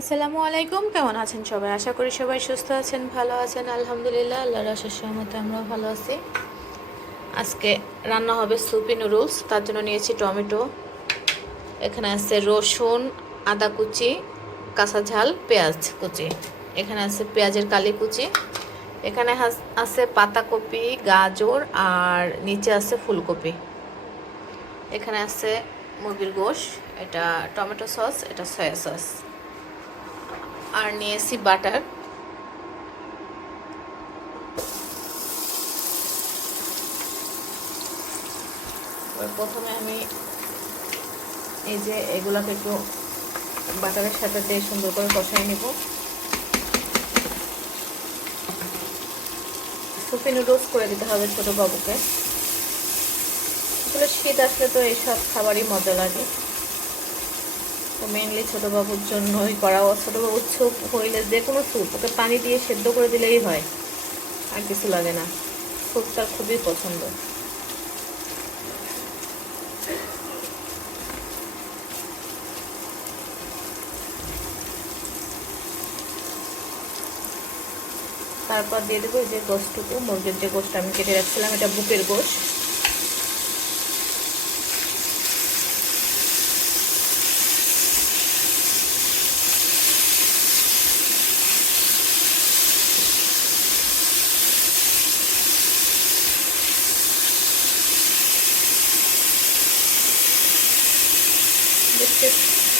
আসসালামু আলাইকুম, কেমন আছেন সবাই? আশা করি সবাই সুস্থ আছেন, ভালো আছেন। আলহামদুলিল্লাহ, আল্লাহর আশীর্বাদ সহমতে আমরাও ভালো আছি। আজকে রান্না হবে সুপি নুডলস। তার জন্য নিয়েছি টমেটো, এখানে আছে রসুন, আদা কুচি, কাঁচা ঝাল, পেঁয়াজ কুচি, এখানে আছে পেঁয়াজের কালি কুচি, এখানে আছে পাতাকপি, গাজর আর নিচে আছে ফুলকপি, এখানে আছে মুরগির গোশ, এটা টমেটো সস, এটা সয়া সস, আর নিয়েছি বাটার। প্রথমে আমি এই যে এগুলাকে একটু বাটারের সাথে দিয়ে সুন্দর করে কষাই নেব। সুপি নুডলস করে দিতে হবে ছোট বাবুকে। আসলে শীত আসলে তো এইসব খাবারই মজা লাগে, তো মেনলি ছোট বাবুর জন্যই করা। ছোট বাবুর স্যুপ হইলে যে কোনো স্যুপ ওকে পানি দিয়ে সেদ্ধ করে দিলেই হয়, আর কিছু লাগে না। স্যুপ তার খুবই পছন্দ। তারপর দিয়ে দেবো যে গোশটুকু, মুরগির যে গোশটা আমি কেটে রাখছিলাম, এটা বুকের গোশ।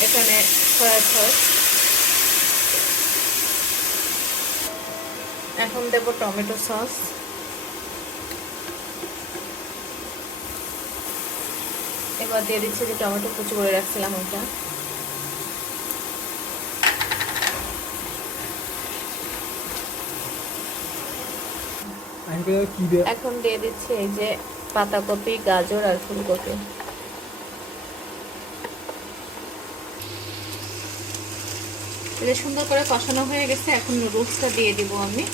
এখানে সয়া সস, এখন দেব টমেটো সস, এবার দিয়ে দিচ্ছি যে টমেটো কুচি করে রাখছিলাম ওটা। এখন দিয়ে দিচ্ছি এই যে পাতাকপি, গাজর আর ফুলকপি। এটা সুন্দর করে কষানো হয়ে গেছে। এখন নুডলসটা দিয়ে দিব আমি।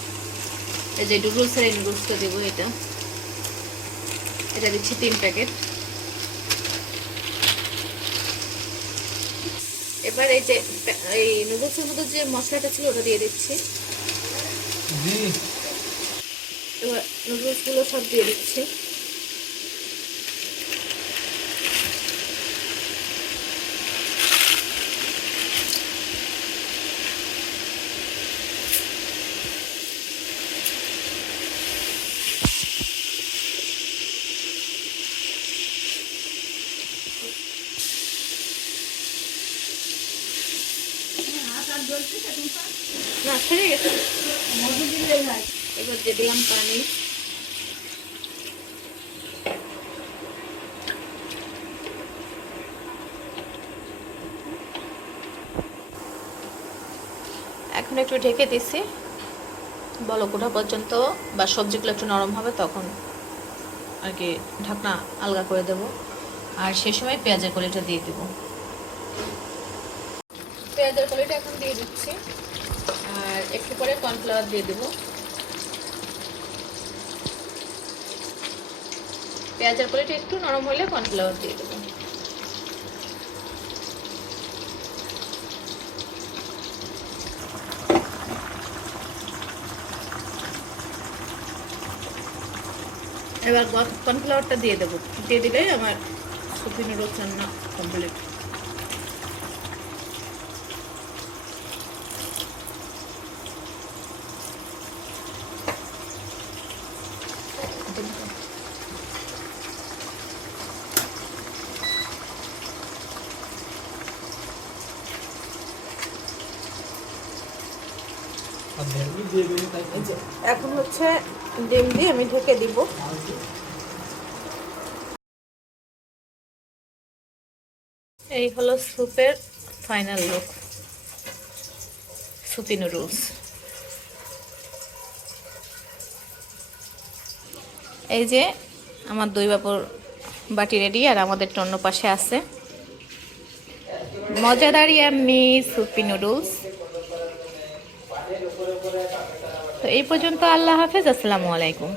এই যে নুডলসের এই নুডলসটা দেবো, এটা দিচ্ছি 3 প্যাকেট। এবার এই যে এই নুডলসের মধ্যে যে মশলাটা ছিল ওটা দিয়ে দিচ্ছি। এবার নুডলসগুলো সব দিয়ে দিচ্ছি। না, ছেড়ে গেছে। এবার দিয়ে দিলাম পানি। এখন একটু ঢেকে দিছি বলক ওঠা পর্যন্ত, বা সবজিগুলো একটু নরম হবে তখন আর কি ঢাকনা আলগা করে দেব। আর সে সময় পেঁয়াজের কলিটা দিয়ে দেব। পেঁয়াজের কলিটা এখন দিয়ে দিচ্ছি, আর একটু পরে কর্নফ্লাওয়ার দিয়ে দেব। পেঁয়াজের কলিটা একটু নরম হলে কর্নফ্লাওয়ার দিয়ে দেব। এবার কর্নফ্লাওয়ারটা দিয়ে দেবো। দিয়ে দিলেই আমার সুপি নুডলস রান্না কমপ্লিট। এখন হচ্ছে ডিম দিয়ে আমি ঢেকে দিব। এই হলো স্যুপের ফাইনাল লুক, সুপি নুডলস। এই যে আমার দই বাবুর বাটি রেডি, আর আমাদের অন্য পাশে আছে মজাদার ইয়াম্মি সুপি নুডলস। তো এই পর্যন্ত, আল্লাহ হাফেজ, আসসালামু আলাইকুম।